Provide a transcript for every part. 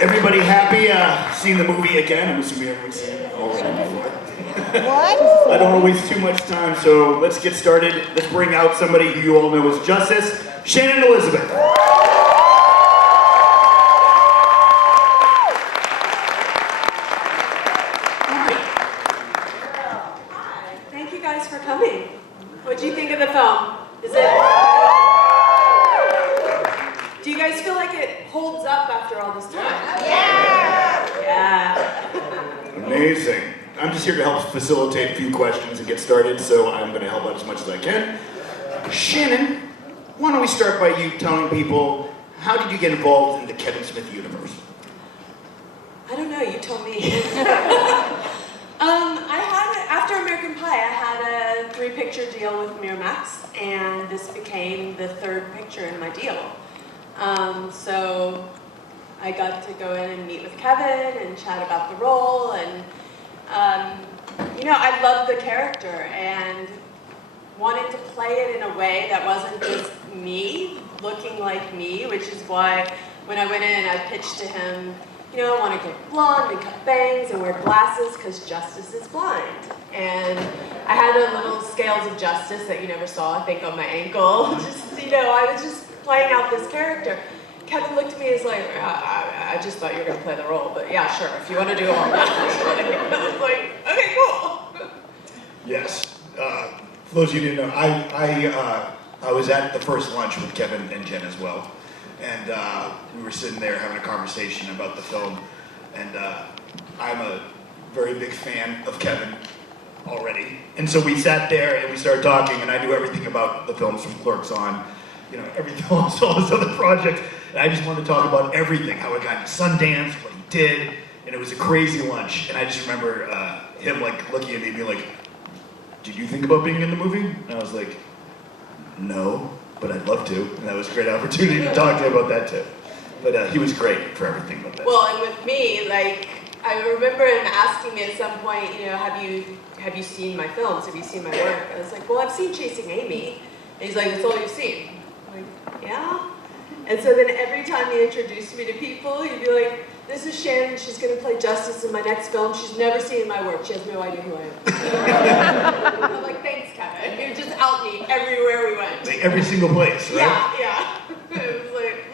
Everybody happy seeing the movie again? I'm assuming everyone's seen it already before. What? I don't want to waste too much time, so let's get started. Let's bring out somebody who you all know as Justice, Shannon Elizabeth. Hi. Thank you guys for coming. What do you think of the film? Is it? Do you guys feel like it holds up after all this time? Yeah. Amazing. I'm just here to help facilitate a few questions and get started, so I'm going to help out as much as I can. Shannon, why don't we start by you telling people, how did you get involved in the Kevin Smith universe? I don't know, you told me. After American Pie, I had a 3-picture deal with Miramax, and this became the 3rd picture in my deal. So I got to go in and meet with Kevin and chat about the role, and I loved the character and wanted to play it in a way that wasn't just me, looking like me, which is why when I went in, I pitched to him, I want to get blonde and cut bangs and wear glasses because Justice is blind. And I had a little scales of justice that you never saw, I think, on my ankle. I was just playing out this character. Kevin looked at me as like, I just thought you were going to play the role, but yeah, sure, if you want to do all that. I was like, okay, cool. Yes. For those of you who didn't know, I was at the first lunch with Kevin and Jen as well. And we were sitting there having a conversation about the film. And I'm a very big fan of Kevin already. And so we sat there and we started talking, and I knew everything about the films from Clerks on, everything else, all this other project. And I just wanted to talk about everything, how it got into Sundance, what he did. And it was a crazy lunch. And I just remember him looking at me and being like, did you think about being in the movie? And I was like, no, but I'd love to. And that was a great opportunity to talk to him about that too. But he was great for everything about that. Well, and with me, I remember him asking me at some point, have you seen my films? Have you seen my work? I was like, well, I've seen Chasing Amy. And he's like, that's all you've seen. I'm like, yeah. And so then every time he introduced me to people, he'd be like, this is Shannon, she's going to play Justice in my next film. She's never seen my work. She has no idea who I am. I'm like, thanks, Kevin. He would just out me everywhere we went. Like every single place, right? Yeah. It was like,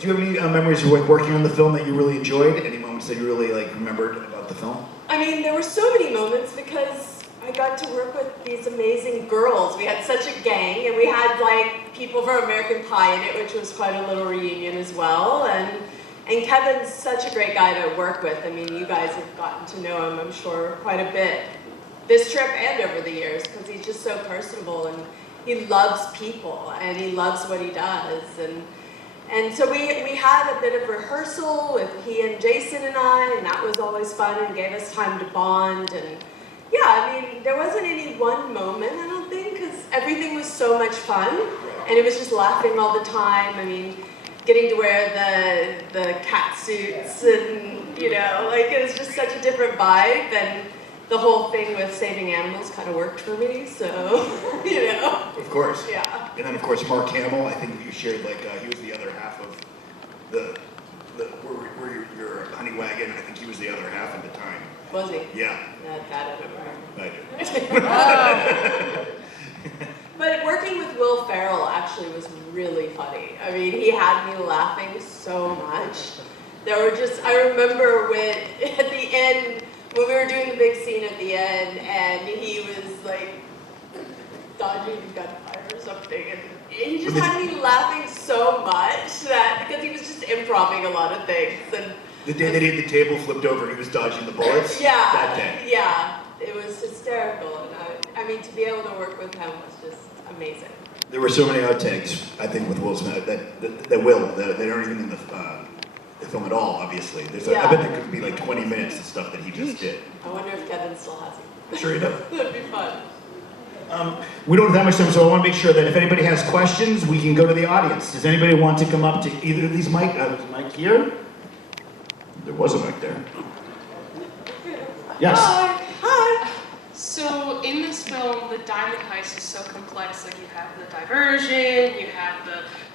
Do you have any memories of working on the film that you really enjoyed? Any moments that you really remembered about the film? I mean, there were so many moments because I got to work with these amazing girls. We had such a gang, and we had people from American Pie in it, which was quite a little reunion as well. And Kevin's such a great guy to work with. I mean, you guys have gotten to know him, I'm sure, quite a bit this trip and over the years, because he's just so personable, and he loves people, and he loves what he does. And so we had a bit of rehearsal with he and Jason and I, and that was always fun and gave us time to bond. And yeah, I mean, there wasn't any one moment, I don't think, because everything was so much fun, and it was just laughing all the time. I mean, getting to wear the cat suits, and it was just such a different vibe, and the whole thing with saving animals kind of worked for me, so Of course. Yeah. And then of course Mark Hamill, I think you shared he was the other half of where your honey wagon. I think he was the other half at the time. Was he? Yeah. That I don't remember. I do. But working with Will Ferrell actually was really funny. I mean, he had me laughing so much. I remember at the end, when we were doing the big scene at the end, and he was dodging gunfire or something, and he just had me laughing so much because he was just improvising a lot of things. And The day that he had the table flipped over and he was dodging the bullets? Yeah. That day. Yeah. It was hysterical. And I mean, to be able to work with him was just amazing. There were so many outtakes, I think, with Will Smith that they aren't even in the film at all, obviously. I bet there could be 20 minutes of stuff that he just did. I wonder if Kevin still has it. I'm sure he does. That'd be fun. We don't have that much time, so I want to make sure that if anybody has questions, we can go to the audience. Does anybody want to come up to either of these mic? Mic here? There was a mic there. Yes. Hi. So in this film, the diamond heist is so complex. You have the diversion, you have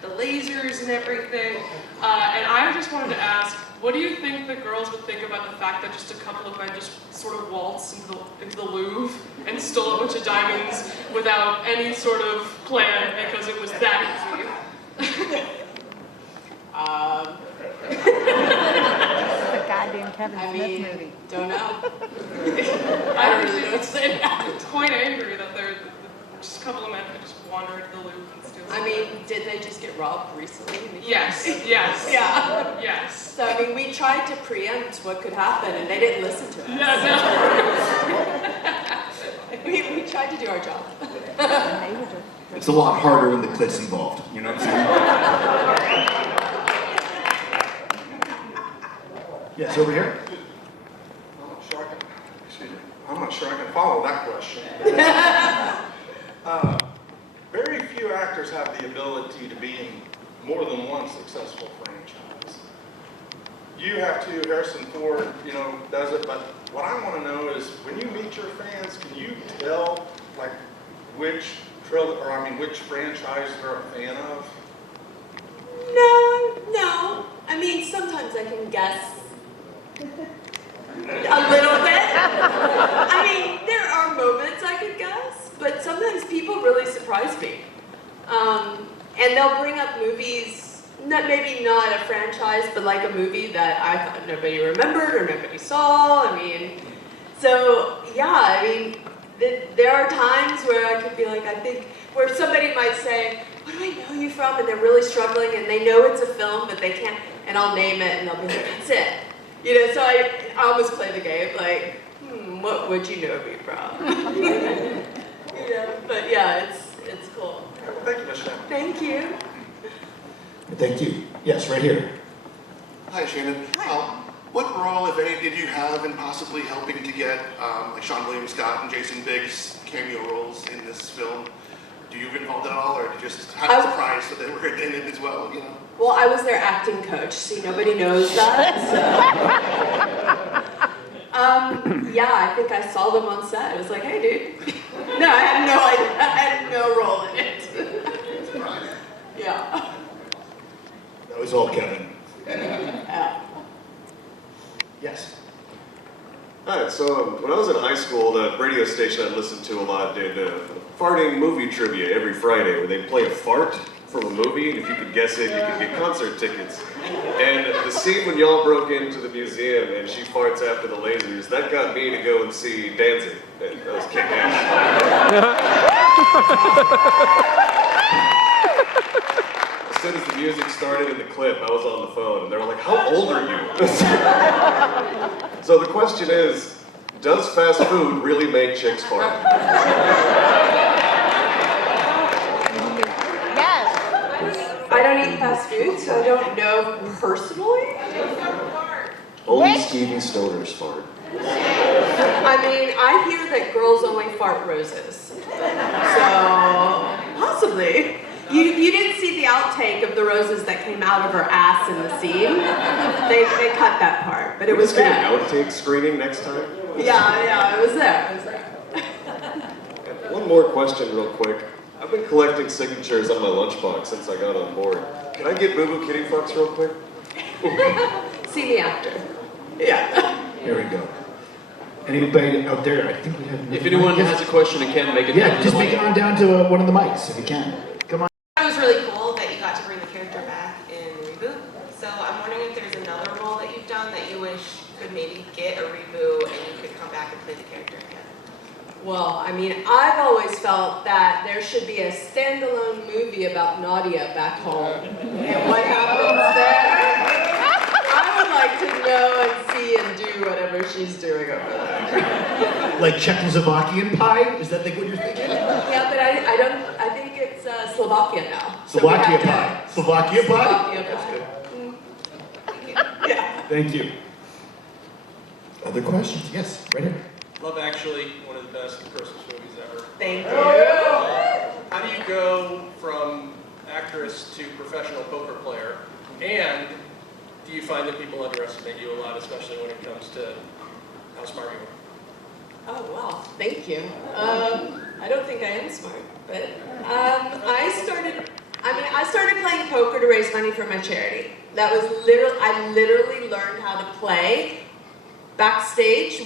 the lasers and everything. And I just wanted to ask, what do you think the girls would think about the fact that just a couple of men just sort of waltzed into the Louvre and stole a bunch of diamonds without any sort of plan because it was that easy? The goddamn Kevin I Smith mean, movie. don't know. I don't really know what to say now. It's quite angry that they're just a couple of men could just wander into the Louvre and steal. I mean, did they just get robbed recently? Yes, yes. Yeah. Yes. So, I mean, we tried to preempt what could happen, and they didn't listen to us. Yeah, We tried to do our job. It's a lot harder when the clit's involved. You know what I'm saying? Yes, over here. I'm not sure I can follow that question. Very few actors have the ability to be in more than one successful franchise. You have to, Harrison Ford, does it, but what I want to know is when you meet your fans, can you tell like which franchise they're a fan of? No. I mean, sometimes I can guess a little bit. I mean, there are moments I could guess, but sometimes people really surprise me. And they'll bring up movies, maybe not a franchise, but like a movie that I thought nobody remembered or nobody saw. I mean, so yeah, I mean, there are times where I could be like, where somebody might say, what do I know you from? And they're really struggling and they know it's a film, but they can't, and I'll name it and they'll be like, that's it. So I always play the game, like, what would you know me from? But yeah, it's cool. Thank you, Ms. Shannon. Thank you. Thank you. Yes, right here. Hi, Shannon. What role, if any, did you have in possibly helping to get like Sean William Scott and Jason Biggs cameo roles in this film? Do you get involved at all, or did you just have a surprise that they were in it as well? Well, I was their acting coach. See, nobody knows that. So. Yeah, I think I saw them on set. I was like, hey, dude. No, I had no idea. I had no role in it. Yeah. That was all Kevin. Yeah. Yes. Hi, so when I was in high school, the radio station I listened to a lot did farting movie trivia every Friday, where they'd play a fart from a movie, and if you could guess it, you could get concert tickets. And the scene when y'all broke into the museum and she farts after the lasers, that got me to go and see Danzig. And that was kick-ass. As soon as the music started in the clip, I was on the phone, and they were like, how old are you? So the question is, does fast food really make chicks fart? Yes. I don't eat fast food, so I don't know personally. Only Stevie Stoner's fart. I mean, I hear that girls only fart roses. So, possibly. You didn't see the outtake of the roses that came out of her ass in the scene. They cut that part, but it was We're there. just getting outtake screening next time? Yeah, it was there. It was there. One more question real quick. I've been collecting signatures on my lunchbox since I got on board. Can I get Boo Boo Kitty Fucks real quick? See me after. Yeah. There we go. Anybody out there? I think we have. If anyone has a question and can't make it, Yeah, just make it on down to one of the mics if you can. Come on. It was really cool that you got to bring the character back in Reboot. So I'm wondering if there's another role that you've done that you wish could maybe get a reboot and you could come back and play the character again. Well, I mean, I've always felt that there should be a standalone movie about Nadia back home. And what happens there? I would like to know and see and do whatever she's doing over there. Like Czechoslovakian pie? Is that like what you're thinking? Yeah, but I think it's Slovakia now. So we Slovakia have to- pie. Slovakia pie? Slovakia That's pie. good. Yeah. Thank you. Other questions? Yes, right here. Love Actually, one of the best Christmas movies ever. Thank you. How do you go from actress to professional poker player? And do you find that people underestimate you a lot, especially when it comes to how smart you are? Oh, wow. Thank you. I don't think I am smart, but I I mean, I started playing poker to raise money for my charity. That was I literally learned how to play backstage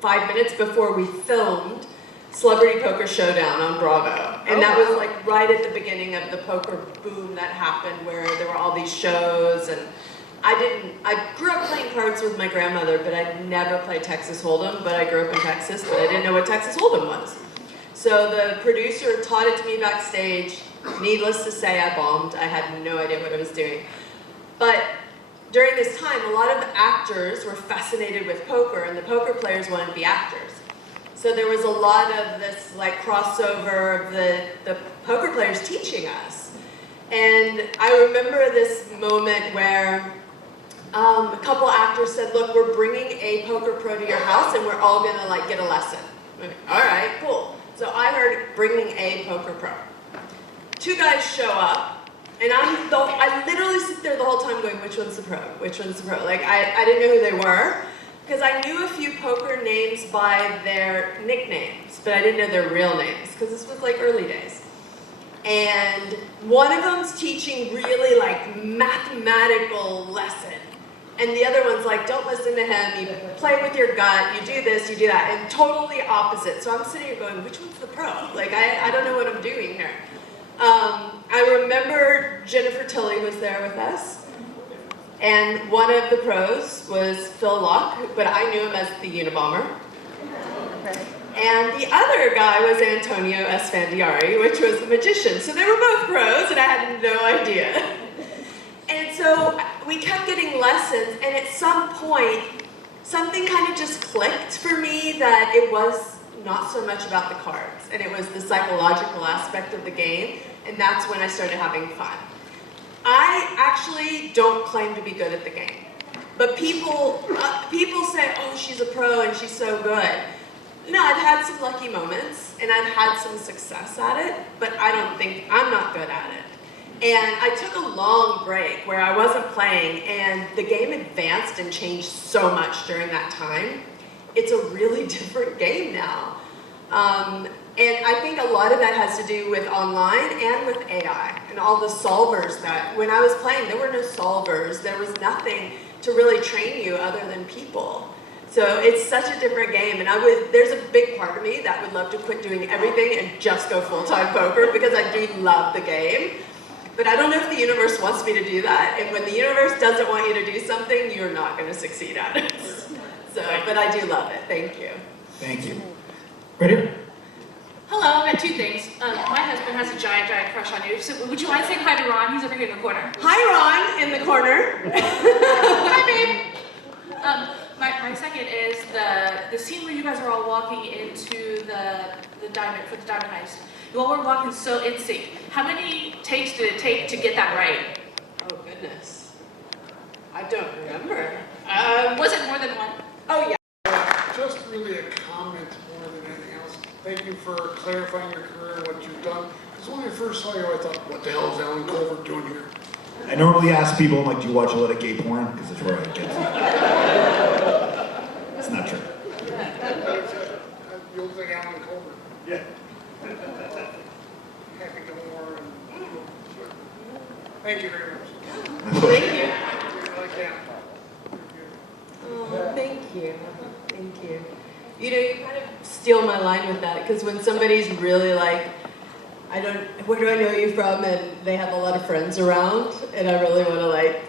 5 minutes before we filmed Celebrity Poker Showdown on Bravo. And that was like right at the beginning of the poker boom that happened where there were all these shows, and I grew up playing cards with my grandmother, but I'd never played Texas Hold'em, but I grew up in Texas, but I didn't know what Texas Hold'em was. So the producer taught it to me backstage. Needless to say, I bombed. I had no idea what I was doing. But during this time, a lot of the actors were fascinated with poker, and the poker players wanted to be actors. So there was a lot of this like crossover of the poker players teaching us. And I remember this moment where a couple actors said, look, we're bringing a poker pro to your house and we're all gonna like get a lesson. Like, all right, cool. So I heard bringing a poker pro. 2 guys show up, and I literally sit there the whole time going, which one's the pro? Which one's the pro? Like, I didn't know who they were, because I knew a few poker names by their nicknames, but I didn't know their real names, because this was like early days. And one of them's teaching really like mathematical lesson, and the other one's like, don't listen to him, you play with your gut, you do this, you do that, and totally opposite. So I'm sitting here going, which one's the pro? Like, I don't know what I'm doing here. I remember Jennifer Tilley was there with us, and one of the pros was Phil Locke, but I knew him as the Unabomber. And the other guy was Antonio Esfandiari, which was the magician. So they were both pros, and I had no idea. And so we kept getting lessons, and at some point, something kind of just clicked for me that it was not so much about the cards, and it was the psychological aspect of the game, and that's when I started having fun. I actually don't claim to be good at the game, but people say, oh, she's a pro and she's so good. No, I've had some lucky moments, and I've had some success at it, but I'm not good at it. And I took a long break where I wasn't playing, and the game advanced and changed so much during that time. It's a really different game now. And I think a lot of that has to do with online and with AI and all the solvers that, when I was playing, there were no solvers. There was nothing to really train you other than people. So it's such a different game, and there's a big part of me that would love to quit doing everything and just go full-time poker, because I do love the game. But I don't know if the universe wants me to do that, and when the universe doesn't want you to do something, you're not going to succeed at it. So, but I do love it. Thank you. Thank you. Right here. Hello, I've got 2 things. My husband has a giant, giant crush on you. So would you mind saying hi to Ron? He's over here in the corner. Hi, Ron, in the corner. Hi, babe. My second is the scene where you guys are all walking into the diamond heist. You all were walking so in sync. How many takes did it take to get that right? Oh, goodness. I don't remember. Was it more than one? Oh, yeah. Just really a comment more than anything else. Thank you for clarifying your career and what you've done. Because when I first saw you, I thought, what the hell is Alan Colbert doing here? I normally ask people, I'm like, do you watch a lot of gay porn? Because that's where I get it. It's not true. You look like Alan Colbert. Yeah. Happy Gilmore. Thank you very much. Thank you. I like that. Oh, thank you. Thank you. You know, you kind of steal my line with that, because when somebody's really like, where do I know you from? And they have a lot of friends around, and I really want to like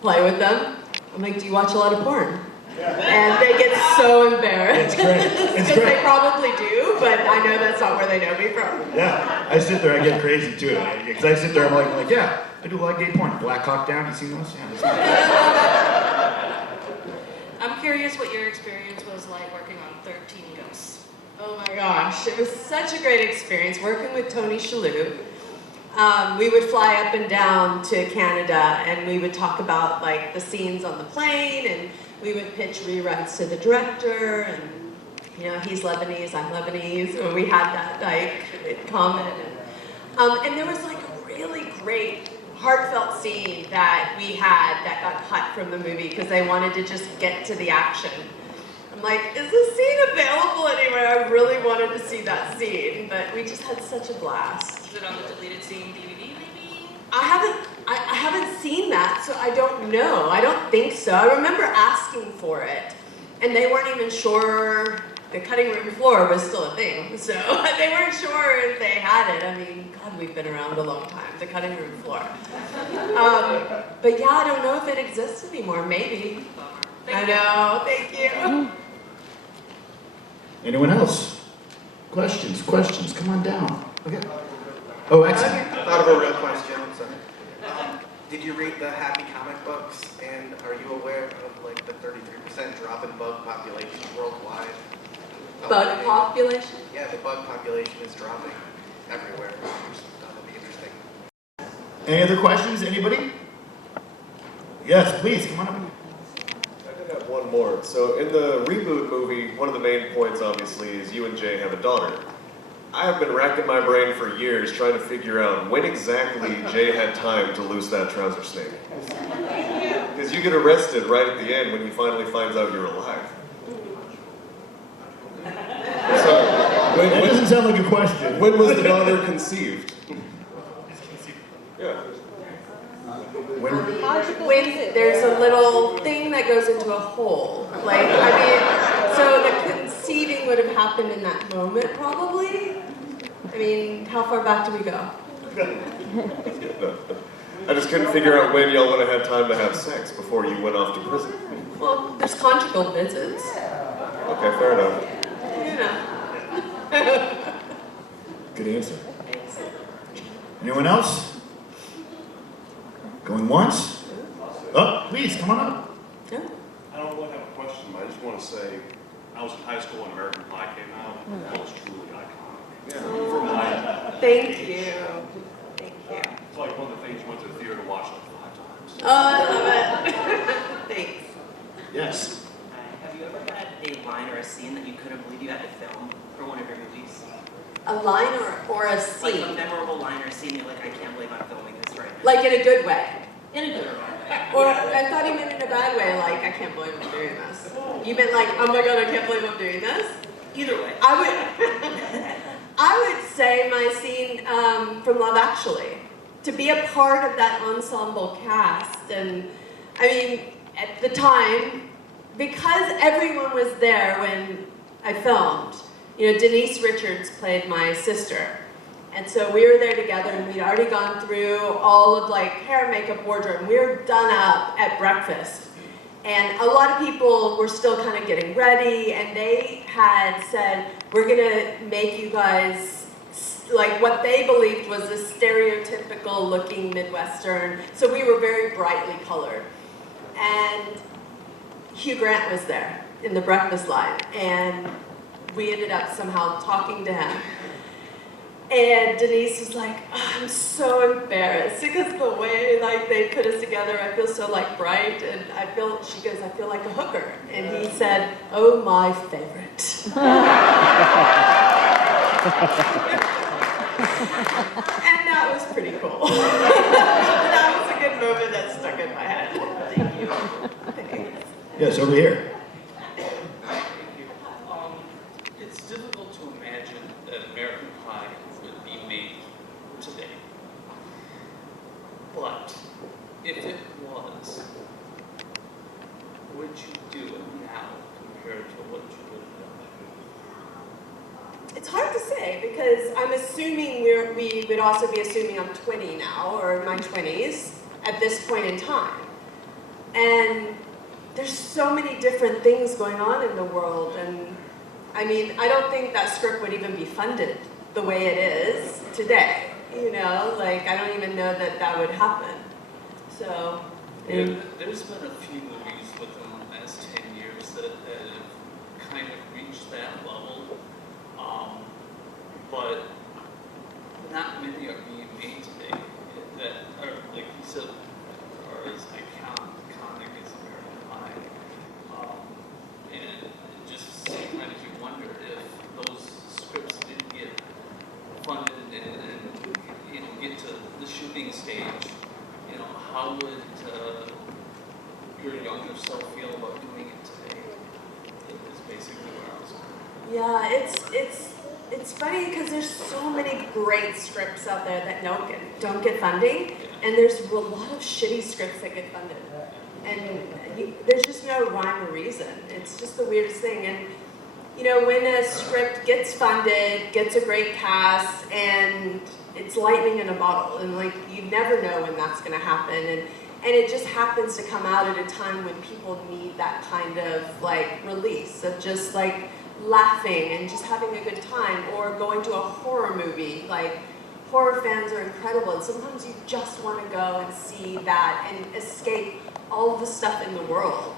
play with them. I'm like, do you watch a lot of porn? And they get so embarrassed. It's great. It's Because great. they probably do, but I know that's not where they know me from. Yeah, I sit there, I get crazy too. Because I sit there, I'm like, yeah, I do a lot of gay porn. Black Hawk Down, you seen those? Yeah, that's I'm curious what your experience was like working on 13 Ghosts. Oh my gosh, it was such a great experience working with Tony Shalhoub. We would fly up and down to Canada, and we would talk about like the scenes on the plane, and we would pitch rewrites to the director, and you know, he's Lebanese, I'm Lebanese, and we had that like in common. And there was like a really great heartfelt scene that we had that got cut from the movie because they wanted to just get to the action. I'm like, is this scene available anywhere? I really wanted to see that scene, but we just had such a blast. Is it on the deleted scene DVD maybe? I haven't seen that, so I don't know. I don't think so. I remember asking for it, and they weren't even sure the cutting room floor was still a thing. So they weren't sure if they had it. I mean, God, we've been around a long time, the cutting room floor. But yeah, I don't know if it exists anymore. Maybe. I know. Thank you. Anyone else? Questions? Come on down. Okay. Oh, excellent. I thought of a real question. Sorry. Did you read the Happy comic books? And are you aware of like the 33% drop in bug population worldwide? Bug population? Yeah, the bug population is dropping everywhere. That would be interesting. Any other questions? Anybody? Yes, please, come on up. I did have one more. So in the reboot movie, one of the main points obviously is you and Jay have a daughter. I have been racking my brain for years trying to figure out when exactly Jay had time to loose that trouser snake. Because you get arrested right at the end when he finally finds out you're alive. So, That doesn't sound like a question. when was the daughter conceived? Yeah. When there's a little thing that goes into a hole. Like, I mean, so the conceiving would have happened in that moment, probably. I mean, how far back do we go? I just couldn't figure out when y'all would have had time to have sex before you went off to prison. Well, there's conjugal visits. Okay, fair enough. You know. Good answer. Anyone else? Going once? Oh, please, come on up. No? I don't really have a question, but I just want to say, I was in high school when American Pie came out, and that was truly iconic. Yeah. For my Thank age. you. Thank you. It's like one of the things you went to the theater to watch like 5 times. Oh, I love it. Thanks. Yes. Have you ever had a line or a scene that you couldn't believe you had to film for one of your movies? A line or a Like scene? a memorable line or scene, you're like, I can't believe I'm filming this right now. Like in a good way? In a good or bad way. Or I thought he meant in a bad way, like, I can't believe I'm doing this. You meant like, oh my God, I can't believe I'm doing this? Either way. I would say my scene from Love Actually, to be a part of that ensemble cast, and I mean, at the time, because everyone was there when I filmed, you know, Denise Richards played my sister. And so we were there together, and we'd already gone through all of like hair, makeup, wardrobe, and we were done up at breakfast. And a lot of people were still kind of getting ready, and they had said, we're gonna make you guys, like what they believed was a stereotypical looking Midwestern. So we were very brightly colored. And Hugh Grant was there in the breakfast line, and we ended up somehow talking to him. And Denise was like, oh, I'm so embarrassed because the way like they put us together, I feel so like bright, and she goes, I feel like a hooker. And he said, oh, my favorite. And that was pretty cool. That was a good moment that stuck in my head. Thank you. Thanks. Yes, over here. It's difficult to imagine that American Pie would be made today. But if it was, would you do it now compared to what you would have done? It's hard to say because I'm assuming we would also be assuming I'm 20 now, or in my 20s at this point in time. And there's so many different things going on in the world, and I mean, I don't think that script would even be funded the way it is today. You know, like I don't even know that that would happen. So. Yeah, there's been a few movies within the last 10 years that have kind of reached that level, but not many are being made today that are, like you said, are as iconic as American Pie. And it just sometimes you wonder if those scripts didn't get funded and you know, get to the shooting stage, you know, how would your younger self feel about doing it today? Is basically where I was going. Yeah, it's funny because there's so many great scripts out there that don't get funding. Yeah. And there's a lot of shitty scripts that get funded. And there's just no rhyme or reason. It's just the weirdest thing. And you know, when a script gets funded, gets a great cast, and it's lightning in a bottle, and like you never know when that's going to happen, and it just happens to come out at a time when people need that kind of like release of just like laughing and just having a good time, or going to a horror movie. Like horror fans are incredible, and sometimes you just want to go and see that and escape all of the stuff in the world.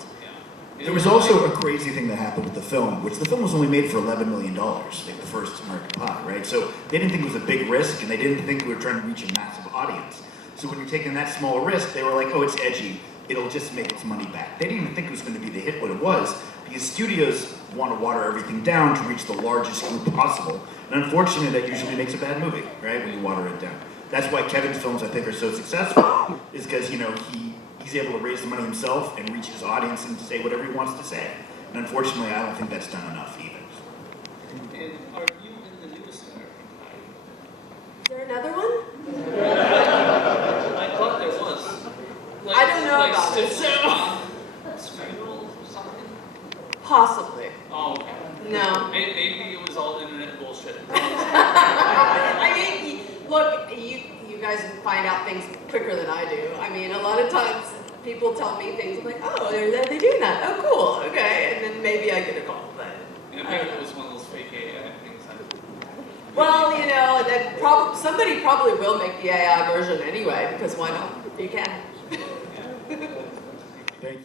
There was also a crazy thing that happened with the film, which the film was only made for $11 million, like the first American Pie, right? So they didn't think it was a big risk, and they didn't think we were trying to reach a massive audience. So when you're taking that small risk, they were like, oh, it's edgy, it'll just make its money back. They didn't even think it was going to be the hit what it was, because studios want to water everything down to reach the largest group possible. And unfortunately, that usually makes a bad movie, right, when you water it down. That's why Kevin's films, I think, are so successful, is because, you know, he's able to raise the money himself and reach his audience and say whatever he wants to say. And unfortunately, I don't think that's done enough either. And are you in the newest American Pie? Is there another one? I thought there was. Like, I don't know like about it, Stifler's funeral or something? Possibly. Oh, okay. No. Maybe it was all internet bullshit. I mean, look, you guys find out things quicker than I do. I mean, a lot of times people tell me things, I'm like, oh, they're doing that. Oh, cool, okay. And then maybe I get a call, but Yeah, maybe it was one of those fake AI things. well, you know, that somebody probably will make the AI version anyway, because why not? You can. Thank you.